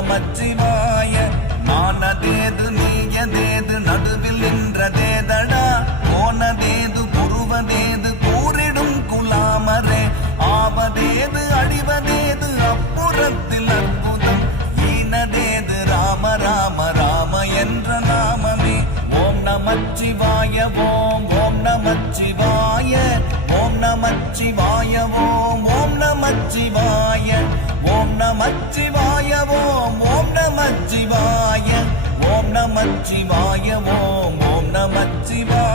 நமச்சிவாய. நானதேது நீயதேது நடுவில் நின்றதேதடா, போனதேது புருவதேது கூறிடும் குலாமரே. ஆவதேது அழிவதேது அப்புறத்தில் அற்புதம், ஈனதேது ராம ராம ராம என்ற நாமமே. ஓம் நமச்சிவாய ஓம் ஓம் நமச்சிவாய ஓம் நமச்சிவாய ஓம் ஓம் நமச்சிவாய ஓம் நமச்சிவாய ஓம் ஓம் நமச்சிவாய ஓம் நமச்சிவாய ஓம் ஓம் நமச்சிவாய.